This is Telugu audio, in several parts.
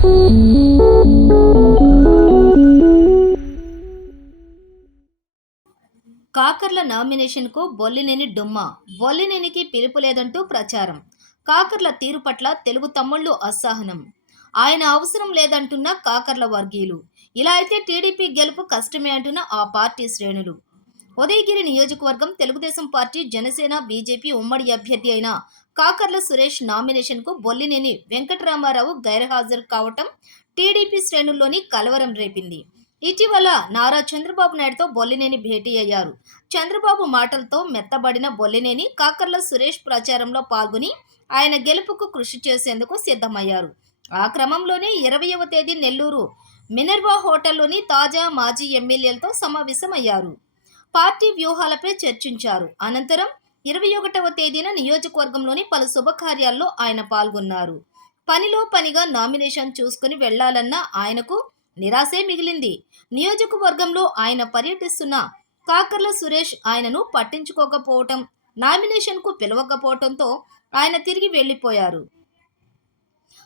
కాకర్ల నామినేషన్కు బొల్లినేని డుమ్మ, బొల్లినేనికి పిలుపు లేదంటూ ప్రచారం. కాకర్ల తీరు పట్ల తెలుగు తమ్ముళ్లు అసహనం. ఆయన అవసరం లేదంటున్న కాకర్ల వర్గీయులు. ఇలా అయితే టీడీపీ గెలుపు కష్టమే అంటున్న ఆ పార్టీ శ్రేణులు. ఉదయగిరి నియోజకవర్గం తెలుగుదేశం పార్టీ, జనసేన, బీజేపీ ఉమ్మడి అభ్యర్థి అయిన కాకర్ల సురేష్ నామినేషన్కు బొల్లినేని వెంకటరామారావు గైర్హాజరు కావటం టీడీపీ శ్రేణుల్లోని కలవరం రేపింది. ఇటీవల నారా చంద్రబాబు నాయుడుతో బొల్లినేని భేటీ అయ్యారు. చంద్రబాబు మాటలతో మెత్తబడిన బొల్లినేని కాకర్ల సురేష్ ప్రచారంలో పాల్గొని ఆయన గెలుపుకు కృషి చేసేందుకు సిద్ధమయ్యారు. ఆ క్రమంలోనే 20వ తేదీ నెల్లూరు మినర్వా హోటల్లోని తాజా మాజీ ఎమ్మెల్యేలతో సమావేశమయ్యారు. పార్టీ వ్యూహాలపై చర్చించారు. అనంతరం 21వ తేదీన నియోజకవర్గంలోని పలు శుభకార్యాల్లో ఆయన పాల్గొన్నారు. పనిలో పనిగా నామినేషన్ చూసుకుని వెళ్లాలన్న ఆయనకు నిరాశే మిగిలింది. నియోజకవర్గంలో ఆయన పర్యటిస్తున్న కాకర్ల సురేష్ ఆయనను పట్టించుకోకపోవటం, నామినేషన్కు పిలవకపోవటంతో ఆయన తిరిగి వెళ్లిపోయారు.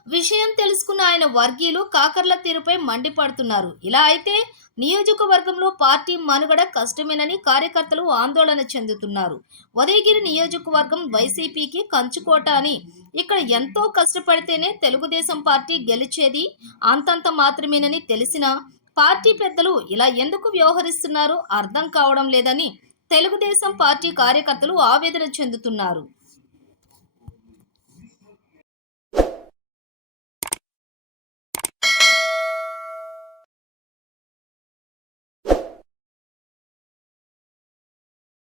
విషయం తెలుసుకున్న ఆయన వర్గీయులు కాకర్ల తీరుపై మండిపడుతున్నారు. ఇలా అయితే నియోజకవర్గంలో పార్టీ మనుగడ కష్టమేనని కార్యకర్తలు ఆందోళన చెందుతున్నారు. ఉదయగిరి నియోజకవర్గం వైసీపీకి కంచుకోట అని, ఇక్కడ ఎంతో కష్టపడితేనే తెలుగుదేశం పార్టీ గెలిచేది, అంతంత మాత్రమేనని తెలిసినా పార్టీ పెద్దలు ఇలా ఎందుకు వ్యవహరిస్తున్నారో అర్థం కావడం లేదని తెలుగుదేశం పార్టీ కార్యకర్తలు ఆవేదన చెందుతున్నారు.